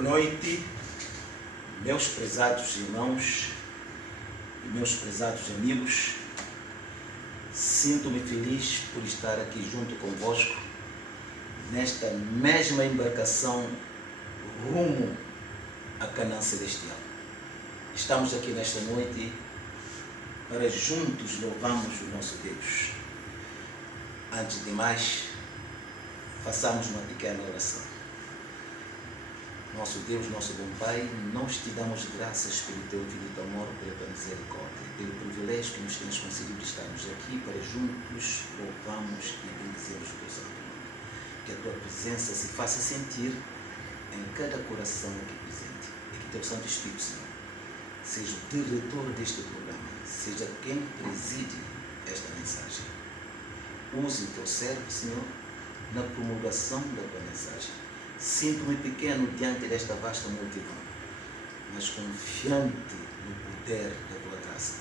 Boa noite, meus prezados irmãos e meus prezados amigos. Sinto-me feliz por estar aqui junto convosco nesta mesma embarcação rumo a Canaã Celestial. Estamos aqui nesta noite para juntos louvarmos o nosso Deus. Antes de mais, façamos uma pequena oração. Nosso Deus, nosso bom Pai, nós te damos graças pelo teu infinito amor, pela tua misericórdia, pelo privilégio que nos tens concedido de estarmos aqui para juntos louvarmos e bendizermos o teu santo nome. Que a tua presença se faça sentir em cada coração aqui presente e que teu Santo Espírito, Senhor, seja o diretor deste programa, seja quem preside esta mensagem. Use o teu servo, Senhor, na promulgação da tua mensagem. Sinto-me pequeno diante desta vasta multidão, mas confiante no poder da tua graça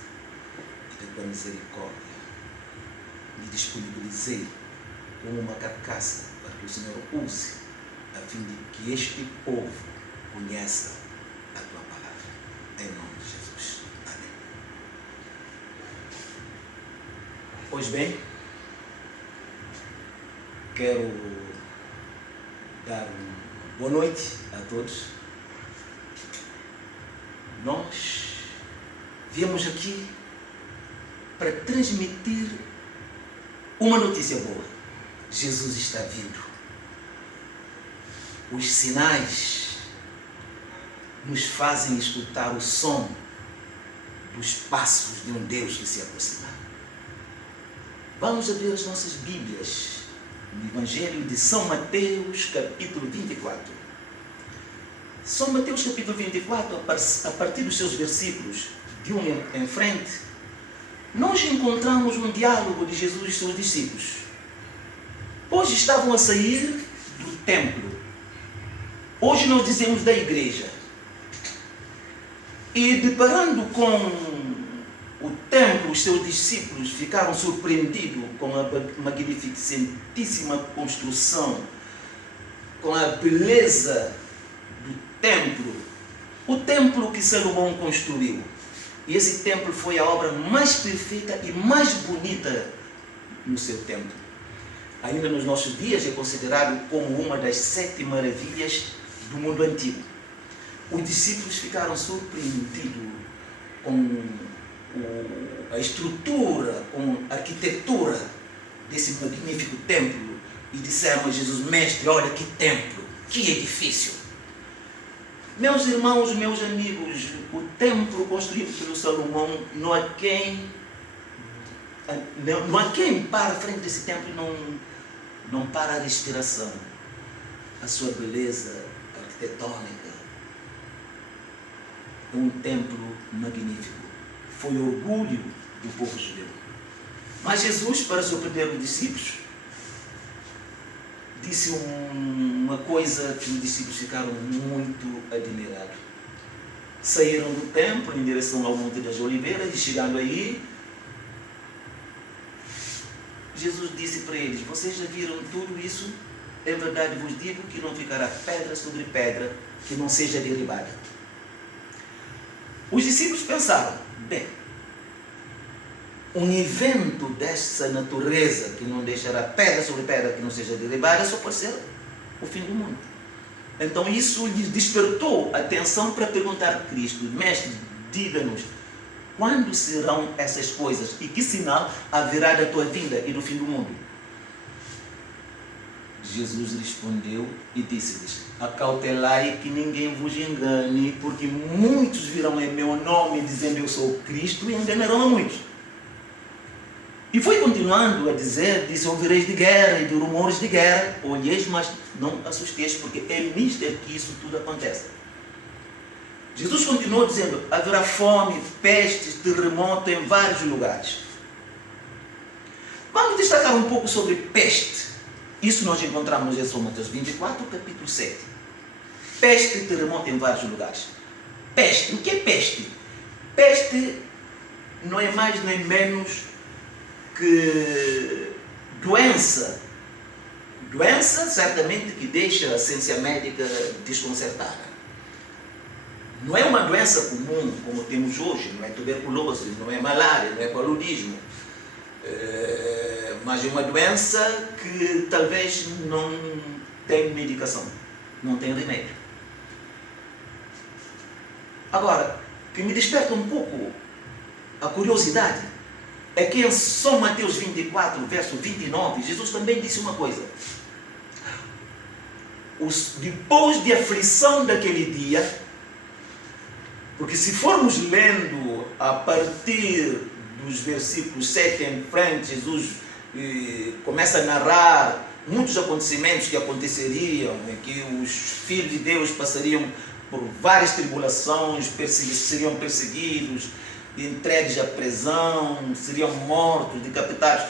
e da tua misericórdia. Me disponibilizei como uma carcaça para que o Senhor use, a fim de que este povo conheça a tua palavra. Em nome de Jesus. Amém. Pois bem, quero dar uma boa noite a todos. Nós viemos aqui para transmitir uma notícia boa. Jesus está vindo. Os sinais nos fazem escutar o som dos passos de um Deus que se aproxima. Vamos abrir as nossas Bíblias no Evangelho de São Mateus, capítulo 24. São Mateus, capítulo 24, a partir dos seus versículos de 1 em frente, nós encontramos um diálogo de Jesus e seus discípulos. Hoje estavam a sair do templo. Hoje nós dizemos da igreja. E deparando com o templo, os seus discípulos ficaram surpreendidos com a magnificentíssima construção, com a beleza do templo, o templo que Salomão construiu. E esse templo foi a obra mais perfeita e mais bonita no seu tempo. Ainda nos nossos dias é considerado como uma das 7 maravilhas do mundo antigo. Os discípulos ficaram surpreendidos com a estrutura, com a arquitetura desse magnífico templo e disseram a Jesus: Mestre, olha que templo, que edifício. Meus irmãos, meus amigos, o templo construído pelo Salomão, não há quem para à frente desse templo e não para a respiração. A sua beleza arquitetônica é um templo magnífico. Foi orgulho do povo judeu. Mas Jesus, para surpreender os discípulos, disse uma coisa que os discípulos ficaram muito admirados. Saíram do templo em direção ao Monte das Oliveiras e chegando aí, Jesus disse para eles: vocês já viram tudo isso? É verdade, vos digo que não ficará pedra sobre pedra que não seja derribada. Os discípulos pensaram: bem, um evento dessa natureza que não deixará pedra sobre pedra que não seja derribada só pode ser o fim do mundo. Então isso lhes despertou a atenção para perguntar a Cristo: Mestre, diga-nos, quando serão essas coisas e que sinal haverá da tua vinda e do fim do mundo? Jesus respondeu e disse-lhes: acautelai que ninguém vos engane, porque muitos virão em meu nome dizendo eu sou Cristo e enganarão a muitos. E foi continuando a dizer: disse, ouvireis de guerra e de rumores de guerra, olheis, mas não assusteis, porque é mister que isso tudo acontece. Jesus continuou dizendo: haverá fome, pestes, terremoto em vários lugares. Vamos destacar um pouco sobre peste. Isso nós encontramos em São Mateus 24, capítulo 7. Peste e terremoto em vários lugares. Peste. O que é peste? Peste não é mais nem menos que doença. Doença certamente que deixa a ciência médica desconcertada. Não é uma doença comum como temos hoje, não é tuberculose, não é malária, não é paludismo. Mas é uma doença que talvez não tem medicação, não tem remédio. Agora, que me desperta um pouco a curiosidade é que em São Mateus 24, verso 29, Jesus também disse uma coisa. Depois de aflição daquele dia, porque se formos lendo a partir dos versículos 7 em frente, Jesus começa a narrar muitos acontecimentos que aconteceriam, em que os filhos de Deus passariam por várias tribulações, seriam perseguidos, entregues à prisão, seriam mortos, decapitados.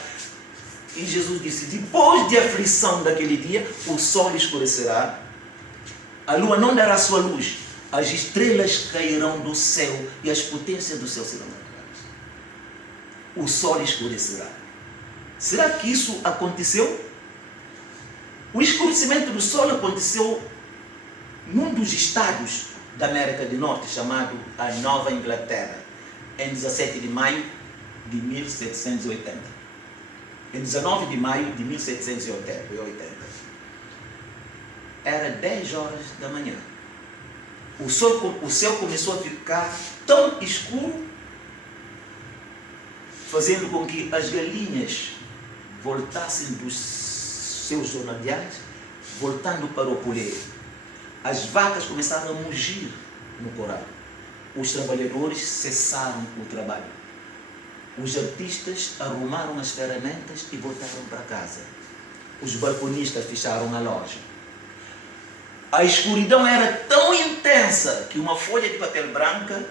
E Jesus disse, depois de aflição daquele dia, o sol escurecerá, a lua não dará sua luz, as estrelas cairão do céu e as potências do céu serão apagadas. O sol escurecerá. Será que isso aconteceu? O escurecimento do sol aconteceu num dos estados da América do Norte, chamado a Nova Inglaterra, em 17 de maio de 1780. Em 19 de maio de 1780. Era 10 horas da manhã. O céu começou a ficar tão escuro, fazendo com que as galinhas voltassem dos seus jornadiais, voltando para o poleiro. As vacas começaram a mugir no corral. Os trabalhadores cessaram o trabalho. Os artistas arrumaram as ferramentas e voltaram para casa. Os balconistas fecharam a loja. A escuridão era tão intensa que uma folha de papel branca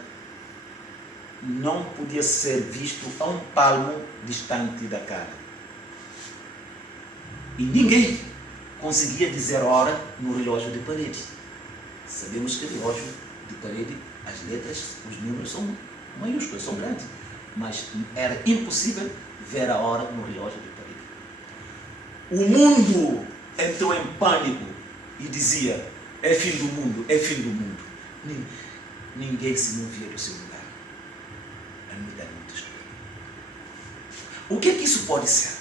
não podia ser visto a um palmo distante da cara. E ninguém conseguia dizer a hora no relógio de parede. Sabemos que relógio de parede, as letras, os números são maiúsculos, são grandes. Mas era impossível ver a hora no relógio de parede. O mundo entrou em pânico e dizia, é fim do mundo, é fim do mundo. Ninguém se movia do seu lugar. A noite era muito escura. O que é que isso pode ser?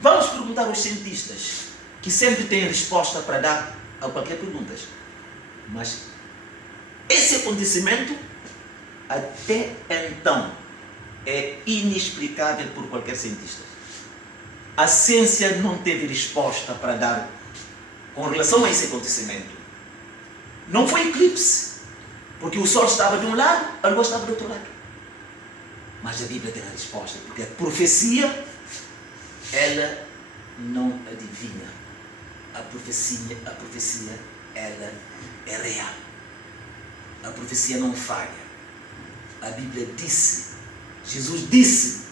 Vamos perguntar aos cientistas, que sempre têm resposta para dar a qualquer pergunta. Mas esse acontecimento, até então, é inexplicável por qualquer cientista. A ciência não teve resposta para dar com relação a esse acontecimento. Não foi eclipse, porque o sol estava de um lado, a lua estava do outro lado. Mas a Bíblia tem a resposta, porque a profecia, ela não adivinha. A profecia, ela é real. A profecia não falha. A Bíblia disse, Jesus disse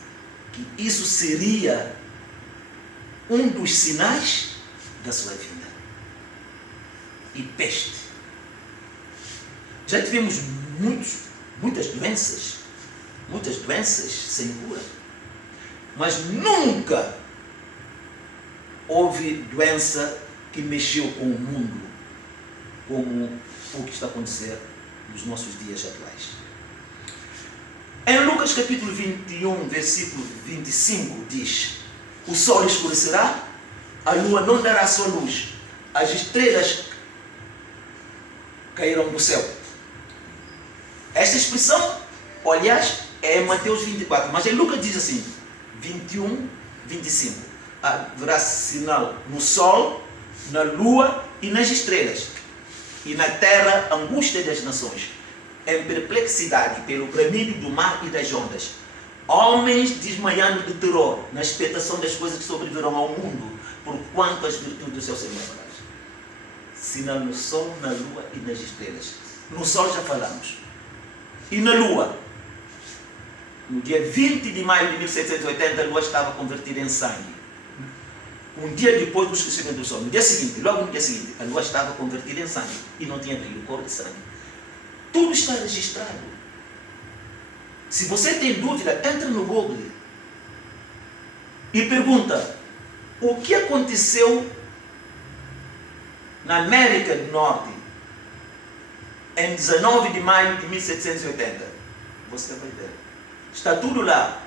que isso seria um dos sinais da sua vinda. E peste. Já tivemos muitas doenças sem cura. Mas nunca houve doença que mexeu com o mundo como o que está acontecendo nos nossos dias atuais. Em Lucas capítulo 21, versículo 25, diz, o sol escurecerá, a lua não dará sua luz, as estrelas cairão do céu. Esta expressão, aliás, é em Mateus 24, mas em Lucas diz assim, 21, 25, haverá sinal no sol, na lua e nas estrelas, e na terra angústia das nações, em perplexidade pelo bramido do mar e das ondas, homens desmaiando de terror na expectação das coisas que sobrevirão ao mundo, por quanto as virtudes do céu serão apagadas. Sinal no sol, na lua e nas estrelas. No sol já falamos. E na lua? No dia 20 de maio de 1780, a lua estava convertida em sangue. Um dia depois do escurecimento do sol, no dia seguinte, logo no dia seguinte, a lua estava convertida em sangue e não tinha brilho, cor de sangue. Tudo está registrado. Se você tem dúvida, entra no Google e pergunta o que aconteceu na América do Norte em 19 de maio de 1780. Você vai ver. Está tudo lá.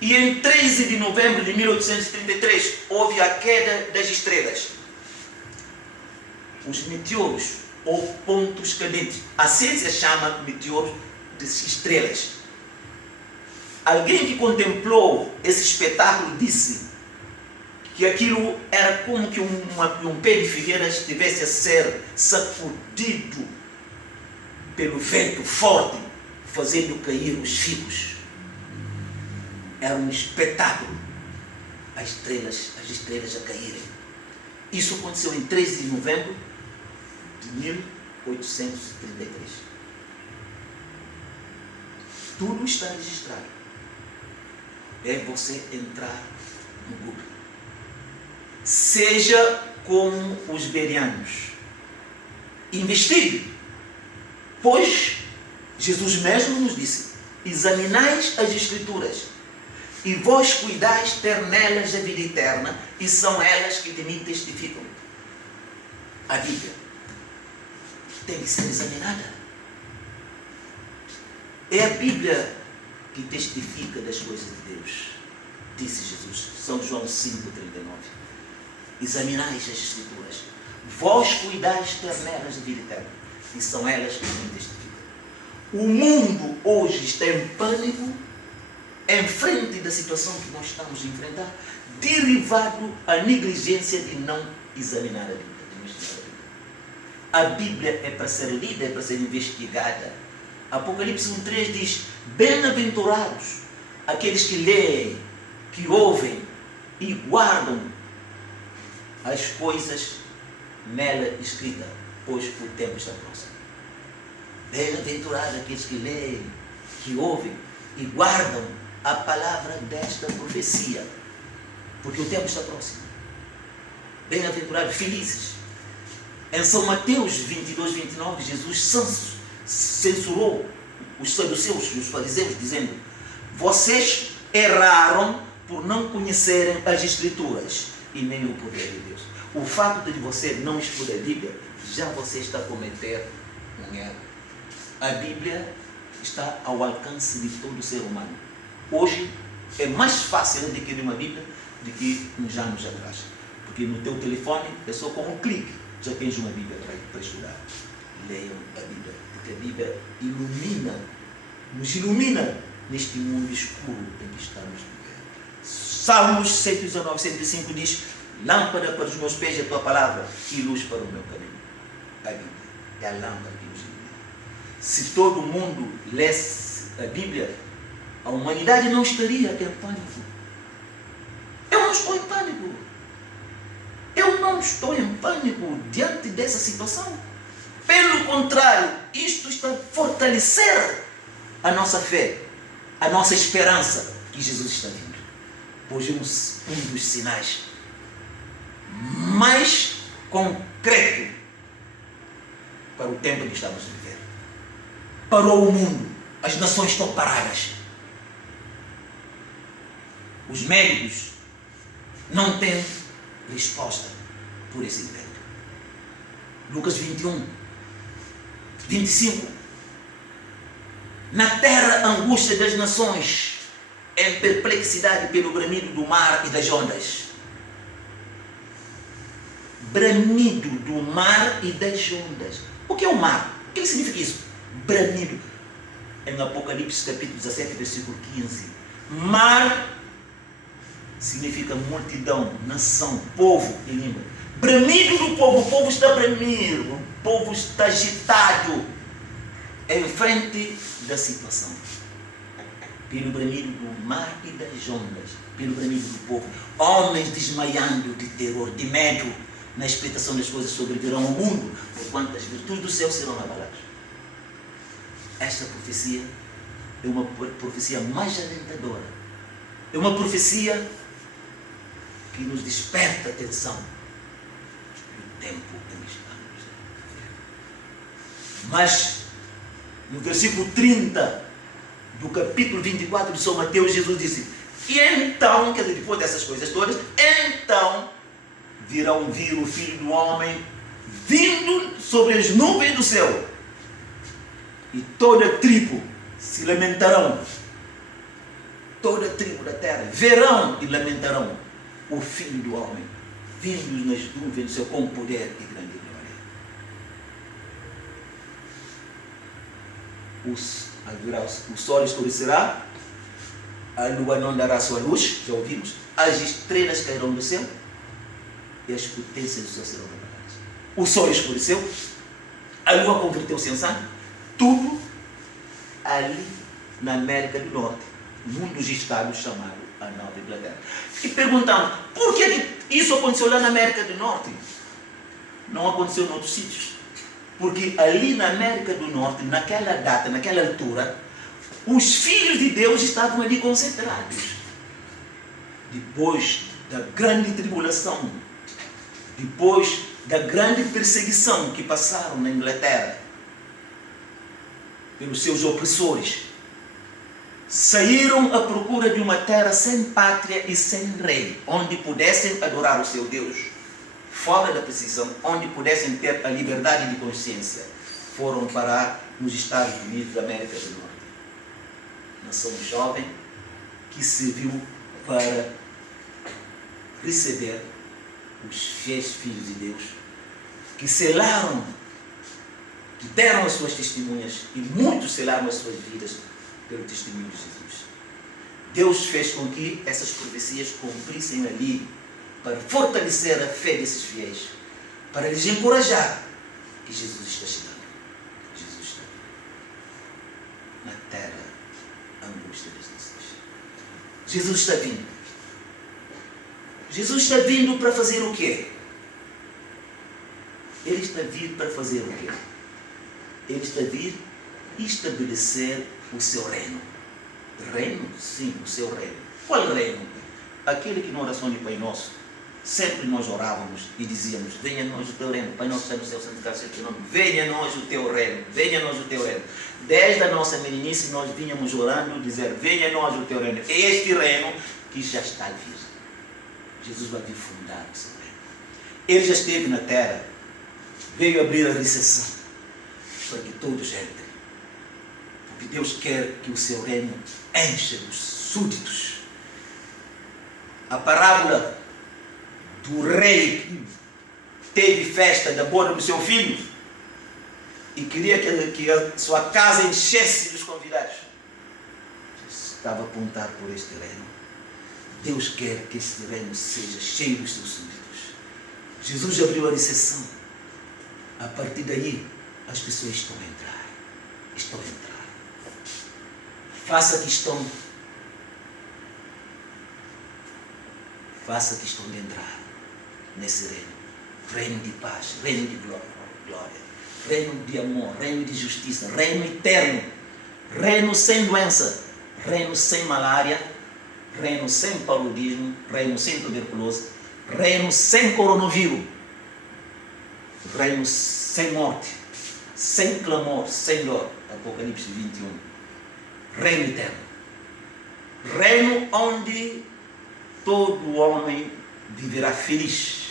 E em 13 de novembro de 1833 houve a queda das estrelas. Os meteoros ou pontos cadentes. A ciência chama meteoros de estrelas. Alguém que contemplou esse espetáculo disse que aquilo era como que um pé de figueira estivesse a ser sacudido pelo vento forte, fazendo cair os figos. Era um espetáculo, as estrelas a caírem. Isso aconteceu em 13 de novembro de 1833. Tudo está registrado. É você entrar no Google. Seja como os bereanos. Investigue. Pois Jesus mesmo nos disse: examinais as Escrituras, e vós cuidais ter nelas a vida eterna, e são elas que de mim testificam. A Bíblia tem que ser examinada. É a Bíblia que testifica das coisas de Deus, disse Jesus. São João 5,39. Examinais as Escrituras, vós cuidais ter nelas a vida eterna, e são elas que de mim testificam. O mundo hoje está em pânico em frente da situação que nós estamos a enfrentar, derivado à negligência de não examinar a Bíblia, de investigar a Bíblia. A Bíblia é para ser lida, é para ser investigada. Apocalipse 1,3 diz: bem-aventurados aqueles que leem, que ouvem e guardam as coisas nela escritas, pois o tempo está próximo. Bem-aventurados aqueles que leem, que ouvem e guardam a palavra desta profecia, porque o tempo está próximo. Bem-aventurados, felizes. Em São Mateus 22,29, Jesus censurou os saduceus e os fariseus, dizendo: vocês erraram por não conhecerem as Escrituras e nem o poder de Deus. O fato de você não estudar a Bíblia, já você está a cometer um erro. A Bíblia está ao alcance de todo ser humano. Hoje é mais fácil adquirir uma Bíblia do que uns anos atrás, porque no teu telefone é só com um clique, já tens uma Bíblia para estudar. Leiam a Bíblia, porque a Bíblia nos ilumina neste mundo escuro em que estamos vivendo. Salmos 119, 105 diz: lâmpada para os meus pés é a tua palavra e luz para o meu caminho. A Bíblia é a lâmpada que nos ilumina. Se todo mundo lesse a Bíblia, a humanidade não estaria em pânico. Eu não estou em pânico. Eu não estou em pânico diante dessa situação. Pelo contrário, isto está a fortalecer a nossa fé, a nossa esperança que Jesus está vindo. Pois um dos sinais mais concretos para o tempo que estamos a viver. Parou o mundo, as nações estão paradas. Os médicos não têm resposta por esse evento. Lucas 21, 25. Na terra, angústia das nações, em perplexidade pelo bramido do mar e das ondas. Bramido do mar e das ondas. O que é o mar? O que significa isso? Bramido. Em Apocalipse capítulo 17, versículo 15. Mar significa multidão, nação, povo e língua. Bramido do povo. O povo está a bramir. O povo está agitado em frente da situação. Pelo bramido do mar e das ondas. Pelo bramido do povo. Homens desmaiando de terror, de medo, na expectação das coisas sobrevirão ao mundo, porquanto as virtudes do céu serão abaladas. Esta profecia é uma profecia mais alentadora. É uma profecia que nos desperta a atenção do tempo em que estamos a viver. Mas, no versículo 30 do capítulo 24 de São Mateus, Jesus disse: e então, quer dizer, depois dessas coisas todas, então virão vir o Filho do Homem vindo sobre as nuvens do céu, e toda tribo se lamentarão, toda tribo da terra verão e lamentarão o Filho do Homem, vindo nas nuvens do céu com poder e grande glória. O sol escurecerá, a lua não dará sua luz, já ouvimos, as estrelas cairão do céu e as potências do céu serão reveladas. O sol escureceu, a lua converteu-se em sangue, tudo ali na América do Norte, num dos estados chamado a Nova Inglaterra. E perguntamos, por que isso aconteceu lá na América do Norte? Não aconteceu em outros sítios. Porque ali na América do Norte, naquela data, naquela altura, os filhos de Deus estavam ali concentrados. Depois da grande tribulação, depois da grande perseguição que passaram na Inglaterra pelos seus opressores, saíram à procura de uma terra sem pátria e sem rei, onde pudessem adorar o seu Deus, fora da perseguição, onde pudessem ter a liberdade de consciência. Foram parar nos Estados Unidos da América do Norte. Nação jovem que serviu para receber os fiéis filhos de Deus, que selaram, que deram as suas testemunhas, e muitos selaram as suas vidas pelo testemunho de Jesus. Deus fez com que essas profecias cumprissem ali, para fortalecer a fé desses fiéis, para lhes encorajar que Jesus está chegando. Jesus está vindo. Na terra, a angústia das nações. Jesus está vindo. Jesus está vindo para fazer o quê? Ele está vindo para fazer o quê? Ele está vindo estabelecer o seu reino. Reino? Sim, o seu reino. Qual reino? Aquele que na oração de Pai Nosso, sempre nós orávamos e dizíamos, venha a nós o teu reino. Pai Nosso está no céu, santificado seja o teu nome. Venha a nós o teu reino. Venha a nós o teu reino. Desde a nossa meninice nós vínhamos orando, dizer, venha a nós o teu reino. Este reino que já está a vir. Jesus vai vir fundar o seu reino. Ele já esteve na terra, veio abrir a recessão, para que todos entrem. Porque Deus quer que o seu reino encha os súditos. A parábola do rei que teve festa da boda do seu filho e queria que a sua casa enchesse dos convidados, estava a apontar por este reino. Deus quer que este reino seja cheio dos seus súditos. Jesus abriu a recessão. A partir daí, as pessoas estão a entrar. Estão a entrar. Faça questão de entrar nesse reino. Reino de paz, reino de glória, reino de amor, reino de justiça, reino eterno, reino sem doença, reino sem malária, reino sem paludismo, reino sem tuberculose, reino sem coronavírus, reino sem morte, sem clamor, sem dor. Apocalipse 21. Reino eterno. Reino onde todo homem viverá feliz.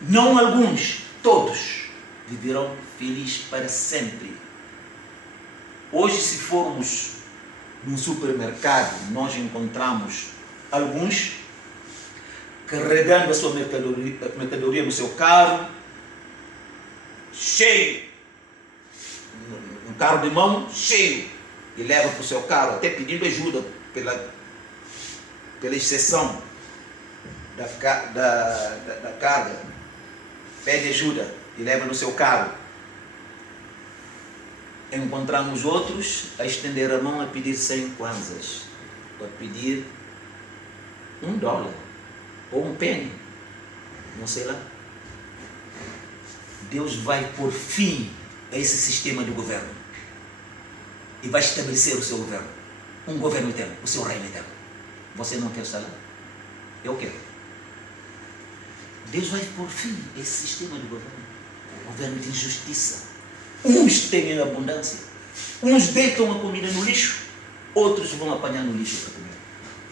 Não alguns, todos viverão felizes para sempre. Hoje, se formos num supermercado, nós encontramos alguns carregando a sua mercadoria no seu carro, cheio, um carro de mão cheio, e leva para o seu carro, até pedindo ajuda pela exceção da carga, pede ajuda e leva no seu carro. Encontramos outros a estender a mão a pedir 100 kwanzas, a pedir $1 ou um penny, não sei lá. Deus vai pôr fim a esse sistema de governo e vai estabelecer o seu governo, um governo eterno, o seu reino eterno. Você não quer estar lá? Eu quero. Deus vai pôr fim a esse sistema de governo de injustiça. Uns têm em abundância, uns deitam a comida no lixo, outros vão apanhar no lixo para comer.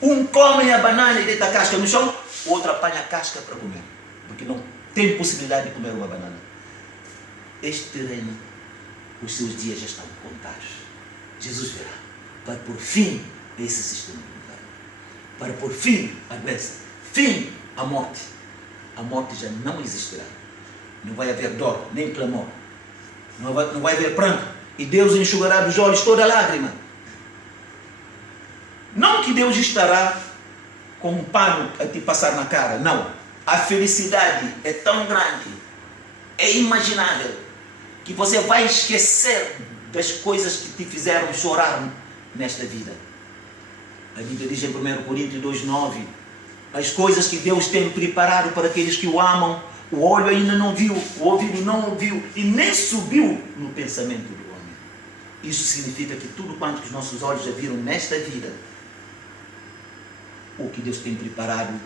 Um come a banana e deita a casca no chão, o outro apanha a casca para comer, porque não tem possibilidade de comer uma banana. Este reino, os seus dias já estão contados. Jesus virá para pôr fim a esse sistema de governo, para pôr fim à doença, fim à morte. A morte já não existirá. Não vai haver dor, nem clamor. Não vai haver pranto. E Deus enxugará dos olhos toda lágrima. Não que Deus estará com um pano a te passar na cara. Não. A felicidade é tão grande, é imaginável, que você vai esquecer das coisas que te fizeram chorar nesta vida. A Bíblia diz em 1 Coríntios 2,9: as coisas que Deus tem preparado para aqueles que o amam, o olho ainda não viu, o ouvido não ouviu e nem subiu no pensamento do homem. Isso significa que tudo quanto os nossos olhos já viram nesta vida, o que Deus tem preparado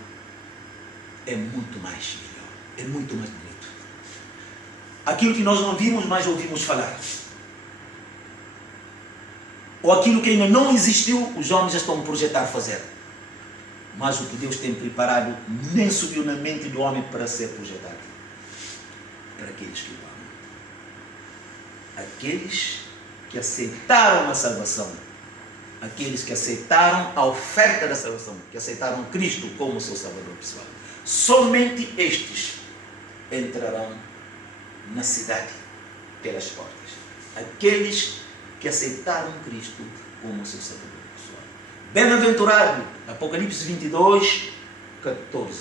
é muito mais melhor, é muito mais bonito. Aquilo que nós não vimos, mas ouvimos falar, ou aquilo que ainda não existiu, os homens já estão a projetar fazer. Mas o que Deus tem preparado nem subiu na mente do homem para ser projetado. Para aqueles que o amam. Aqueles que aceitaram a salvação. Aqueles que aceitaram a oferta da salvação. Que aceitaram Cristo como seu Salvador pessoal. Somente estes entrarão na cidade pelas portas. Aqueles que aceitaram Cristo como seu Salvador. Bem-aventurado, Apocalipse 22, 14.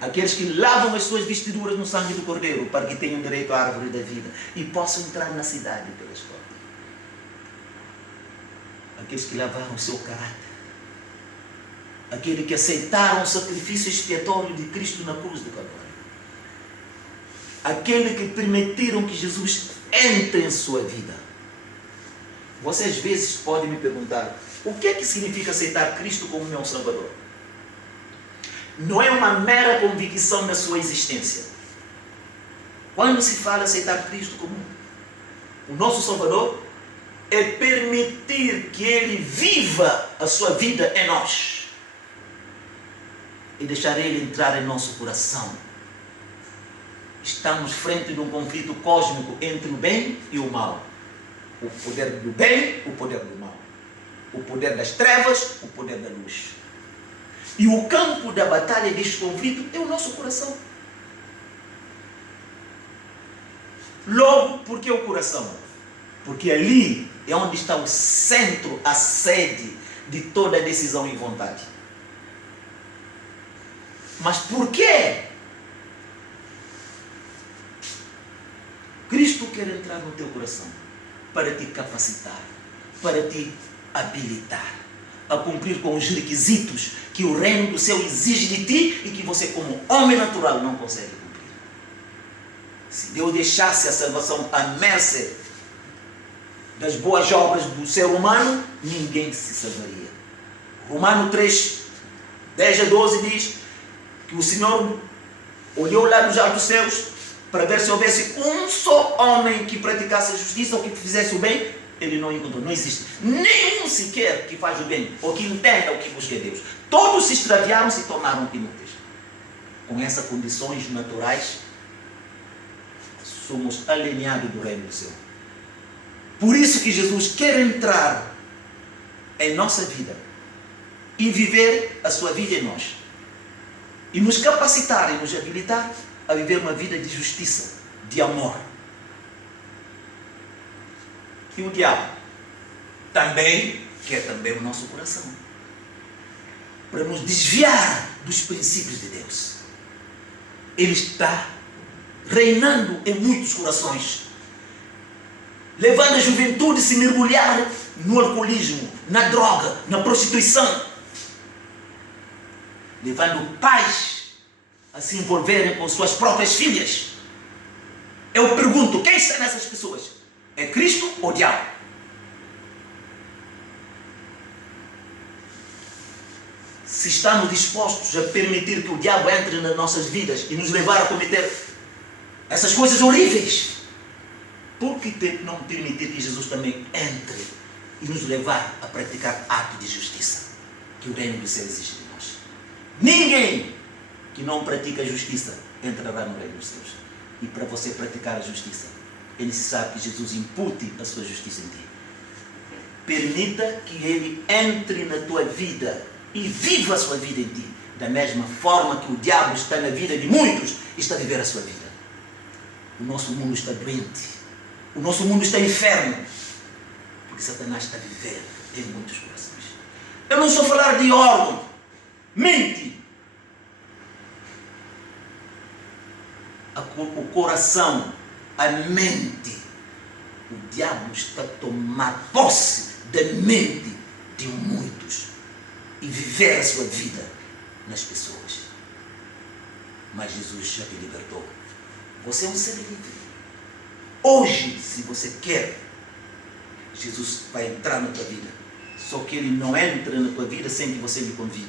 Aqueles que lavam as suas vestiduras no sangue do Cordeiro, para que tenham direito à árvore da vida e possam entrar na cidade pelas portas. Aqueles que lavaram o seu caráter. Aqueles que aceitaram o sacrifício expiatório de Cristo na cruz do Calvário. Aqueles que permitiram que Jesus entre em sua vida. Você às vezes pode me perguntar: o que é que significa aceitar Cristo como meu Salvador? Não é uma mera convicção da sua existência. Quando se fala aceitar Cristo como o nosso Salvador, é permitir que Ele viva a sua vida em nós. E deixar Ele entrar em nosso coração. Estamos frente de um conflito cósmico entre o bem e o mal. O poder do bem, o poder do mal. O poder das trevas, o poder da luz. E o campo da batalha deste conflito é o nosso coração. Logo, por que o coração? Porque ali é onde está o centro, a sede de toda decisão e vontade. Mas por quê? Cristo quer entrar no teu coração para te capacitar, para te habilitar a cumprir com os requisitos que o reino do céu exige de ti e que você, como homem natural, não consegue cumprir. Se Deus deixasse a salvação à mercê das boas obras do ser humano, ninguém se salvaria. Romano 3, 10 a 12 diz que o Senhor olhou lá dos altos céus para ver se houvesse um só homem que praticasse a justiça ou que fizesse o bem. Ele não encontrou, não existe nenhum sequer que faz o bem, ou que entenda o que busca Deus. Todos se extraviaram, se tornaram inúteis. Com essas condições naturais, somos alienados do reino do céu. Por isso que Jesus quer entrar em nossa vida e viver a sua vida em nós. E nos capacitar e nos habilitar a viver uma vida de justiça, de amor. E o diabo também quer o nosso coração, para nos desviar dos princípios de Deus. Ele está reinando em muitos corações, levando a juventude a se mergulhar no alcoolismo, na droga, na prostituição, levando pais a se envolverem com suas próprias filhas. Eu pergunto, quem está nessas pessoas? É Cristo ou o diabo? Se estamos dispostos a permitir que o diabo entre nas nossas vidas e nos levar a cometer essas coisas horríveis, por que não permitir que Jesus também entre e nos levar a praticar atos de justiça que o reino do céu exige de nós? Ninguém que não pratica a justiça entrará no reino dos céus. E para você praticar a justiça, é necessário que Jesus impute a sua justiça em ti. Permita que Ele entre na tua vida e viva a sua vida em ti. Da mesma forma que o diabo está na vida de muitos, está a viver a sua vida. O nosso mundo está doente. O nosso mundo está inferno. Porque Satanás está a viver em muitos corações. Eu não estou a falar de órgão. Mente. O coração, a mente. O diabo está a tomar posse da mente de muitos e viver a sua vida nas pessoas. Mas Jesus já te libertou. Você é um ser livre. Hoje, se você quer, Jesus vai entrar na tua vida. Só que Ele não entra na tua vida sem que você lhe convide.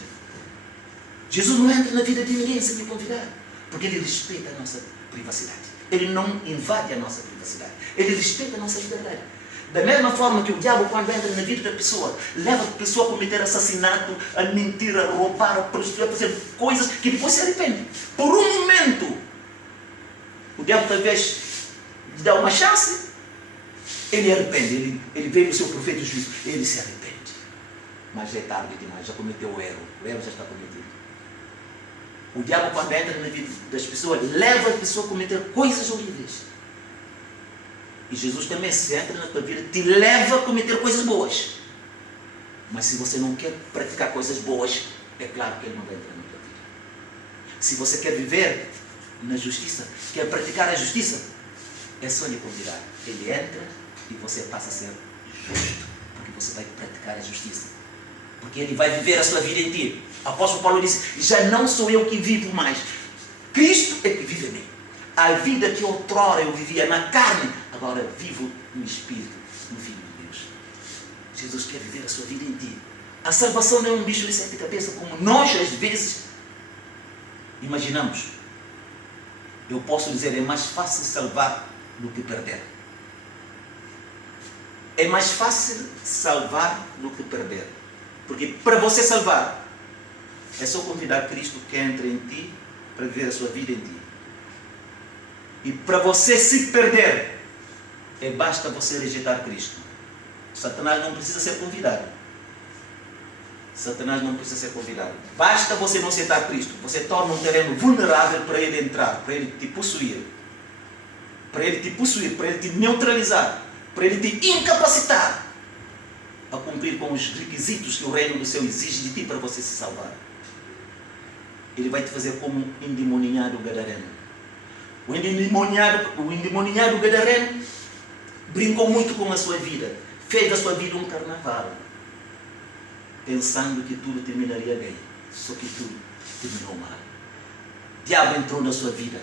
Jesus não entra na vida de ninguém sem lhe convidar. Porque Ele respeita a nossa privacidade. Ele não invade a nossa privacidade. Ele respeita a nossa liberdade. Da mesma forma que o diabo, quando entra na vida da pessoa, leva a pessoa a cometer assassinato, a mentir, a roubar, a prostituir, a fazer coisas que depois se arrepende. Por um momento, o diabo talvez lhe dá uma chance, ele arrepende, ele vê o seu profeta juízo, ele se arrepende. Mas já é tarde demais, já cometeu o erro já está cometido. O diabo, quando entra na vida das pessoas, leva a pessoa a cometer coisas horríveis. E Jesus também, se entra na tua vida, te leva a cometer coisas boas. Mas se você não quer praticar coisas boas, é claro que Ele não vai entrar na tua vida. Se você quer viver na justiça, quer praticar a justiça, é só lhe convidar. Ele entra e você passa a ser justo, porque você vai praticar a justiça. Porque Ele vai viver a sua vida em ti. O apóstolo Paulo disse, já não sou eu que vivo mais, Cristo é que vive em mim. A vida que outrora eu vivia na carne, agora vivo no Espírito, no Filho de Deus. Jesus quer viver a sua vida em ti. A salvação não é um bicho de sete cabeças, como nós às vezes imaginamos. Eu posso dizer, é mais fácil salvar do que perder. É mais fácil salvar do que perder. Porque para você salvar, é só convidar Cristo que entra em ti para viver a sua vida em ti. E para você se perder, basta você rejeitar Cristo. Satanás não precisa ser convidado. Satanás não precisa ser convidado. Basta você não aceitar Cristo. Você torna um terreno vulnerável para Ele entrar, para Ele te possuir. Para Ele te possuir, para Ele te neutralizar, para Ele te incapacitar a cumprir com os requisitos que o reino do céu exige de ti para você se salvar. Ele vai te fazer como um endemoniado gadareno. O endemoniado gadareno brincou muito com a sua vida. Fez da sua vida um carnaval. Pensando que tudo terminaria bem. Só que tudo terminou mal. O diabo entrou na sua vida.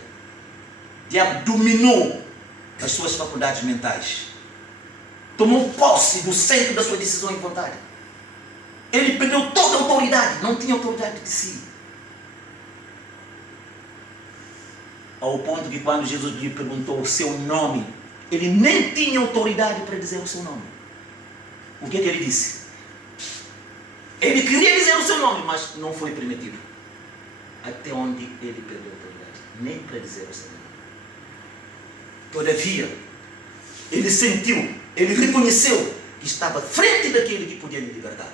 O diabo dominou as suas faculdades mentais. Tomou posse do centro da sua decisão e vontade. Ele perdeu toda a autoridade. Não tinha autoridade de si. Ao ponto que quando Jesus lhe perguntou o seu nome, ele nem tinha autoridade para dizer o seu nome. O que ele disse? Ele queria dizer o seu nome, mas não foi permitido. Até onde ele perdeu a autoridade, nem para dizer o seu nome. Todavia, ele sentiu, ele reconheceu que estava à frente daquele que podia lhe libertar.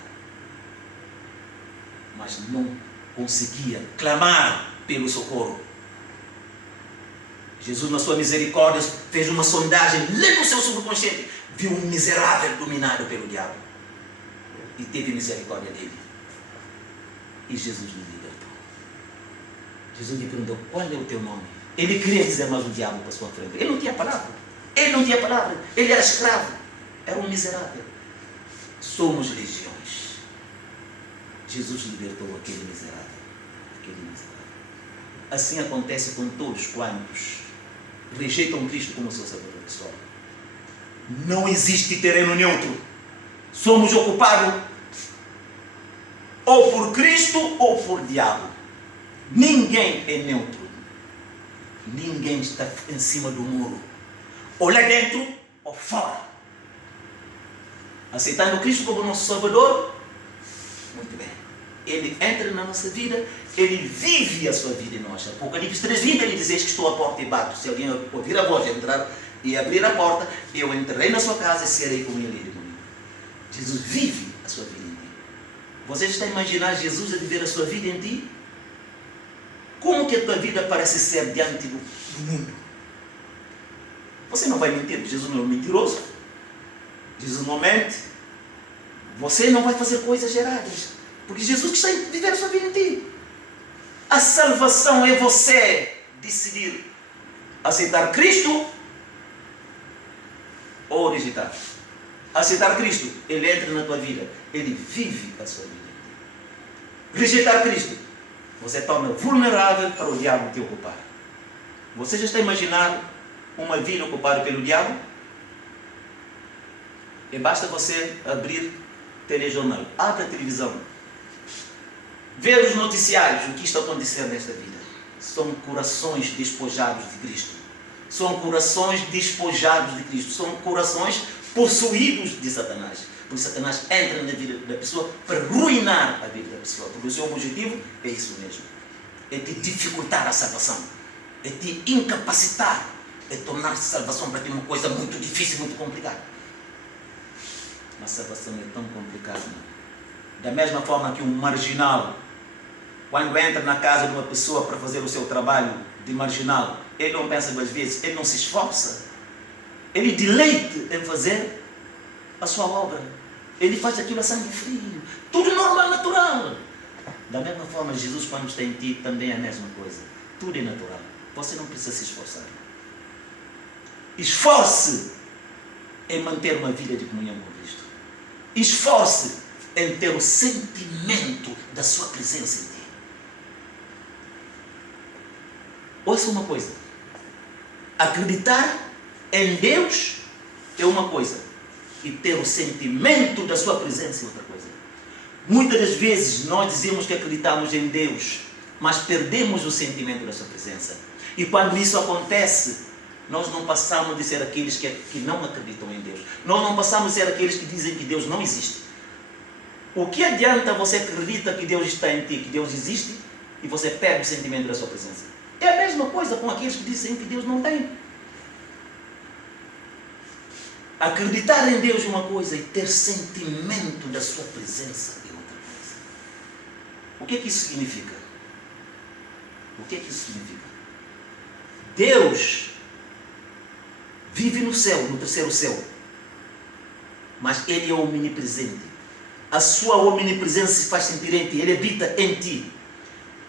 Mas não conseguia clamar pelo socorro. Jesus, na sua misericórdia, fez uma sondagem, lê no seu subconsciente, viu um miserável dominado pelo diabo. E teve misericórdia dele. E Jesus lhe libertou. Jesus lhe perguntou, qual é o teu nome? Ele queria dizer, mas o diabo passou à frente. Ele não tinha palavra. Ele era escravo. Era um miserável. Somos legiões. Jesus libertou aquele miserável. Assim acontece com todos quantos rejeitam Cristo como seu Salvador pessoal. Não existe terreno neutro. Somos ocupados ou por Cristo ou por diabo. Ninguém é neutro. Ninguém está em cima do muro. Ou lá dentro ou fora. Aceitando Cristo como nosso Salvador, muito bem. Ele entra na nossa vida, Ele vive a sua vida em nós. Apocalipse 3:20, Ele diz: que estou à porta e bato. Se alguém ouvir a voz, entrar e abrir a porta, eu entrarei na sua casa e serei como Ele é comigo. Jesus vive a sua vida em ti. Você está a imaginar Jesus a viver a sua vida em ti? Como que a tua vida parece ser diante do mundo? Você não vai mentir, Jesus não é mentiroso. Jesus não mente. Você não vai fazer coisas erradas, porque Jesus que está a viver a sua vida em ti. A salvação é você decidir aceitar Cristo ou rejeitar. Aceitar Cristo, Ele entra na tua vida, Ele vive a sua vida em ti. Rejeitar Cristo, você torna vulnerável para o diabo te ocupar. Você já está a imaginar uma vida ocupada pelo diabo? E basta você abrir telejornal, abre a televisão, ver os noticiários, o que está acontecendo nesta vida. São corações despojados de Cristo. São corações despojados de Cristo. São corações possuídos de Satanás. Porque Satanás entra na vida da pessoa para ruinar a vida da pessoa. Porque o seu objetivo é isso mesmo. É te dificultar a salvação. É te incapacitar. É tornar a salvação para ti uma coisa muito difícil, muito complicada. Mas a salvação é tão complicada. Da mesma forma que um marginal, quando entra na casa de uma pessoa para fazer o seu trabalho de marginal, ele não pensa duas vezes, ele não se esforça. Ele deleite em fazer a sua obra. Ele faz aquilo a sangue frio. Tudo normal, natural. Da mesma forma, Jesus, quando está em ti, também é a mesma coisa. Tudo é natural. Você não precisa se esforçar. Esforce em manter uma vida de comunhão com Cristo. Esforce em ter o sentimento da sua presença em ti. Ouça uma coisa. Acreditar em Deus é uma coisa. E ter o sentimento da sua presença é outra coisa. Muitas das vezes nós dizemos que acreditamos em Deus, mas perdemos o sentimento da sua presença. E quando isso acontece, nós não passamos de ser aqueles que não acreditam em Deus. Nós não passamos de ser aqueles que dizem que Deus não existe. O que adianta você acreditar que Deus está em ti, que Deus existe, e você perde o sentimento da sua presença? É a mesma coisa com aqueles que dizem que Deus não tem. Acreditar em Deus é uma coisa e ter sentimento da sua presença é outra coisa. O que isso significa? O que isso significa? Deus vive no céu, no terceiro céu, mas Ele é omnipresente. A sua omnipresença se faz sentir em ti, Ele habita em ti.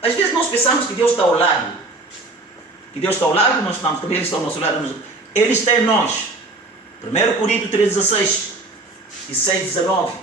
Às vezes nós pensamos que Deus está ao lado, nós estamos, também Ele está ao nosso lado, mas Ele está em nós. 1 Coríntios 3,16 e 6,19.